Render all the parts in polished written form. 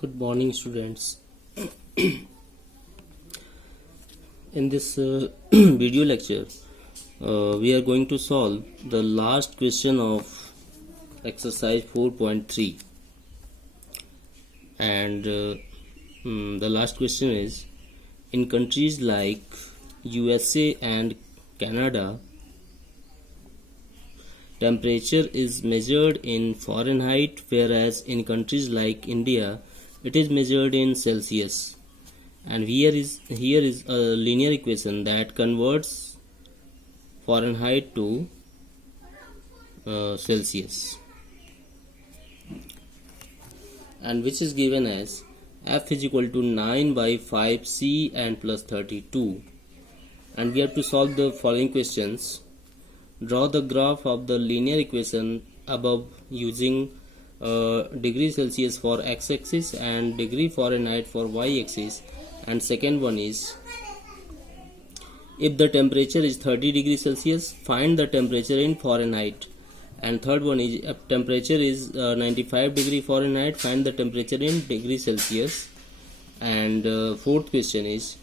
Good morning, students. In this video lecture, we are going to solve the last question of exercise 4.3, and the last question is: in countries like USA and Canada, temperature is measured in Fahrenheit, whereas in countries like India, it is measured in Celsius. And here is a linear equation that converts Fahrenheit to Celsius, and which is given as F is equal to 9 by 5 C and plus 32. And we have to solve the following questions. Draw the graph of the linear equation above using degree Celsius for x-axis and degree Fahrenheit for y-axis. And second one is, if the temperature is 30 degrees Celsius, find the temperature in Fahrenheit. And third one is, if temperature is 95 degree Fahrenheit, find the temperature in degree Celsius. And fourth question is,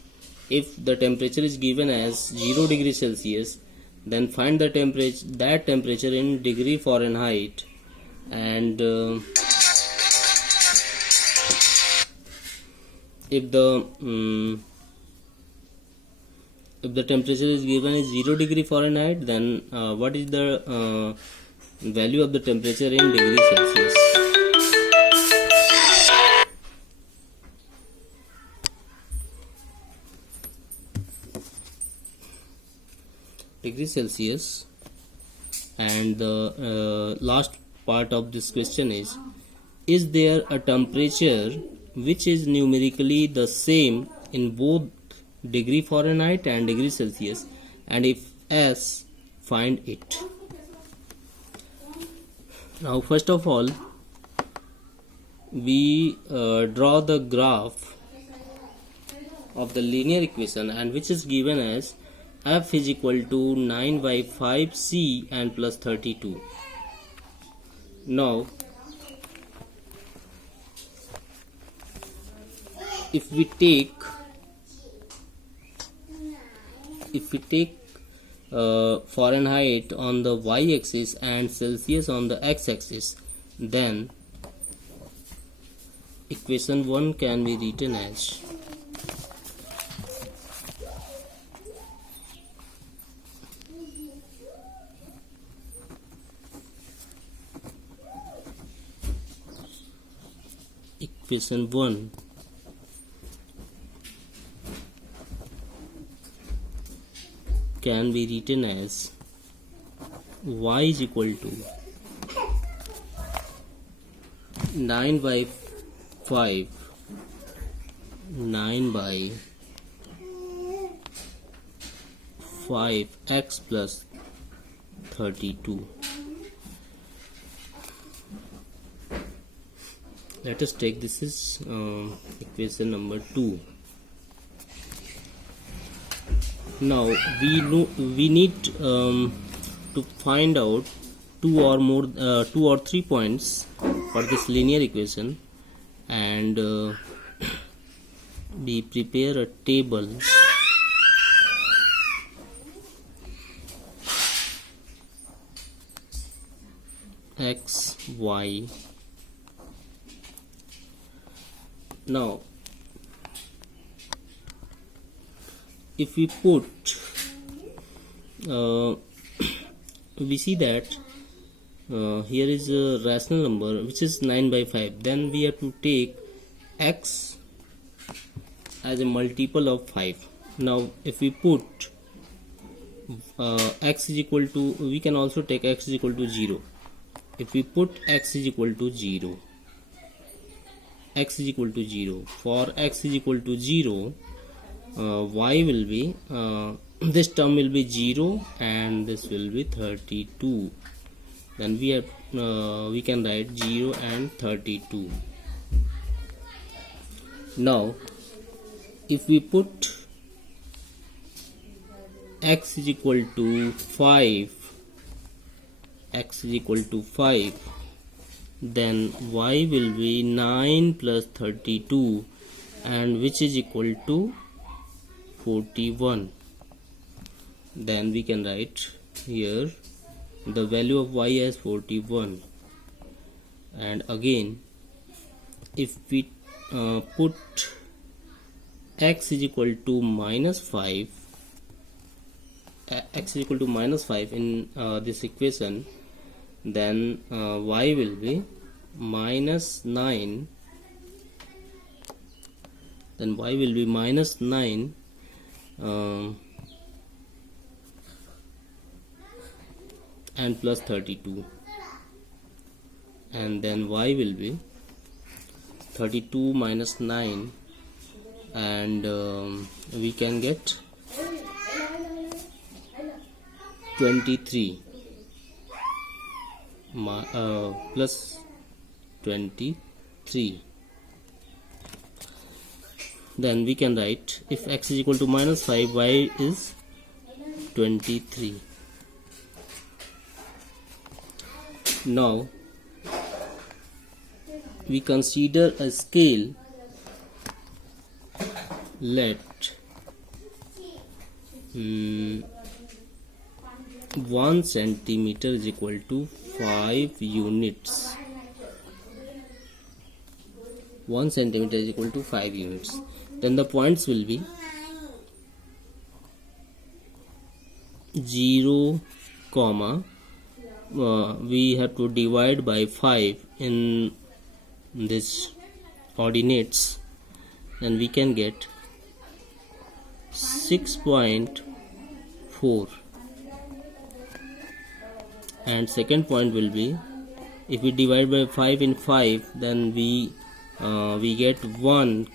if the temperature is given as 0 degree Celsius, then find the temperature in degree Fahrenheit. And if the temperature is given as 0 degree Fahrenheit, then what is the value of the temperature in degree Celsius? Degree Celsius. And the last part of this question is there a temperature which is numerically the same in both degree Fahrenheit and degree Celsius, and if yes, find it. Now first of all, we draw the graph of the linear equation, and which is given as F is equal to 9 by 5 C and plus 32. Now if we take Fahrenheit on the y-axis and Celsius on the x-axis, then equation 1 can be written as equation 1 can be written as y is equal to 9 by 5 x plus 32. Let us take this is equation number 2. Now we need to find out two or three points for this linear equation, and we prepare a table x, y. Now if we put we see that here is a rational number which is 9 by 5, then we have to take x as a multiple of 5. Now if we put x is equal to, we can also take x is equal to 0. If we put x is equal to 0, for x is equal to 0, y will be this term will be 0 and this will be 32. Then we can write 0 and 32. Now if we put x is equal to 5, then y will be 9 plus 32, and which is equal to 41. Then we can write here the value of y as 41. And again, if we put x is equal to minus 5 in this equation, then y will be minus 9. Then y will be minus 9 and plus 32, and then y will be 32 minus 9, and we can get 23 plus 23. Then we can write, if x is equal to minus 5, y is 23. Now we consider a scale. Let 1 centimeter is equal to 5 units. 1 centimeter is equal to 5 units. Then the points will be 0, we have to divide by 5 in this ordinates, and we can get 6.4. And second point will be, if we divide by 5 in 5, then we get 1,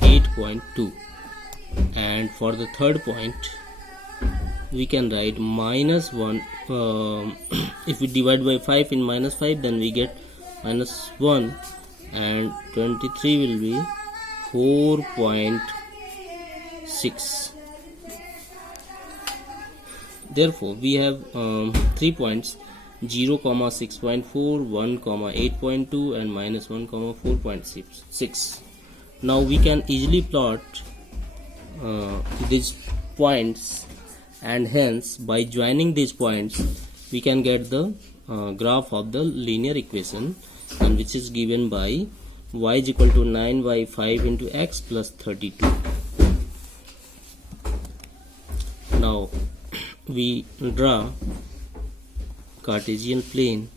8.2. And for the third point, we can write minus 1. If we divide by 5 in minus 5, then we get minus 1, and 23 will be 4.6. Therefore we have 3 points: 0, 6.4, 1, 8.2, and minus 1, 4.6. Now we can easily plot these points, and hence by joining these points we can get the graph of the linear equation, and which is given by y is equal to 9 by 5 into x plus 32. Now we draw Cartesian plane.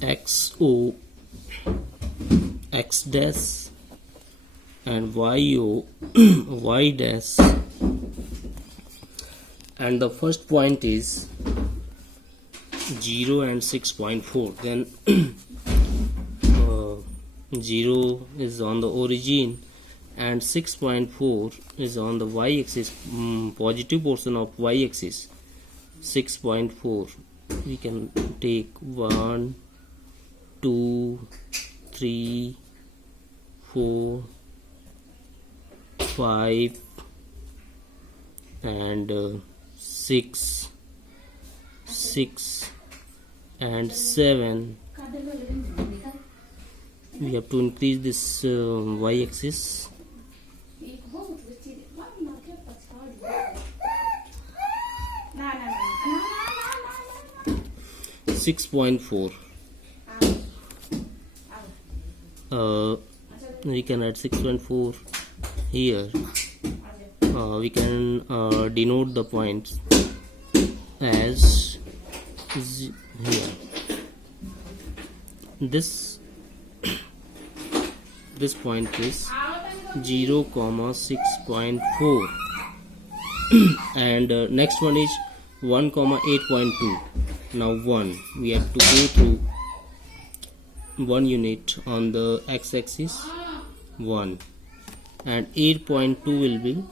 XO, X dash, and YO, Y dash, and the first point is 0 and 6.4. Then 0 is on the origin and 6.4 is on the y-axis, positive portion of y-axis. 6.4, we can take 1, 2, 3, 4, 5, and 6, and 7. We have to increase this y-axis. 6.4. We can add 6.4 here. We can denote the points as here. This point is 0, 6.4 and next one is 1, 8.2. Now 1, we have to go through 1 unit on the x-axis, 1, and 8.2 will be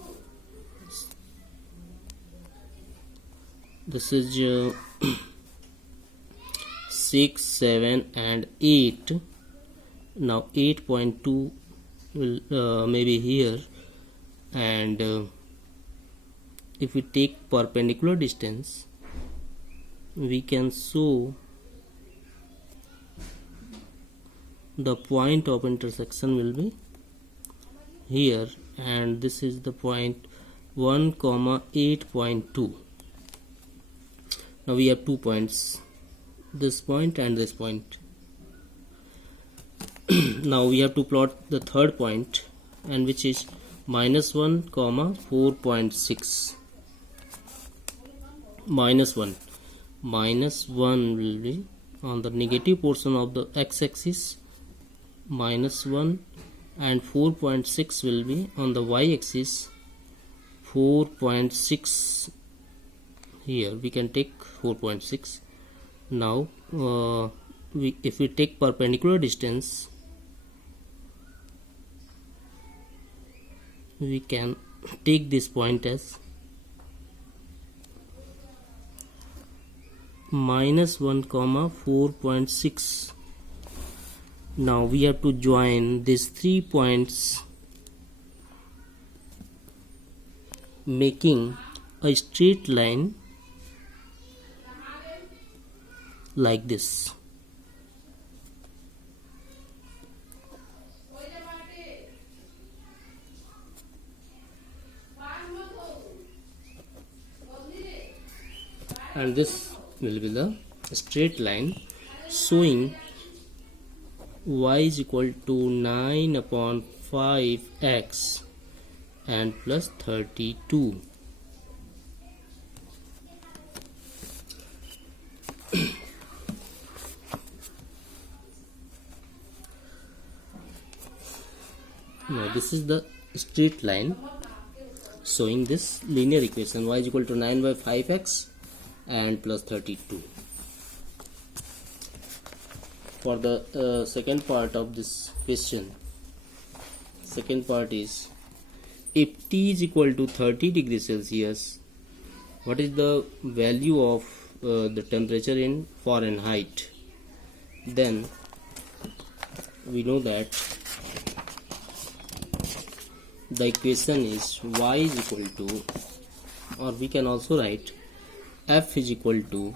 this is 6, 7 and 8. Now 8.2 will maybe here, and if we take perpendicular distance, we can show the point of intersection will be here, and this is the point 1, 8.2. Now we have 2 points, this point and this point. Now we have to plot the third point, and which is -1, 4.6. -1 will be on the negative portion of the x-axis, -1, and 4.6 will be on the y-axis, 4.6. Here we can take 4.6. Now if we take perpendicular distance, we can take this point as -1, 4.6. Now we have to join these 3 points, making a straight line like this. And this will be the straight line showing y is equal to 9 upon 5x and plus 32. Now this is the straight line showing this linear equation, y is equal to 9 by 5x and plus 32. For the second part of this question, second part is, if T is equal to 30 degrees Celsius, what is the value of the temperature in Fahrenheit? Then we know that the equation is y is equal to, or we can also write F is equal to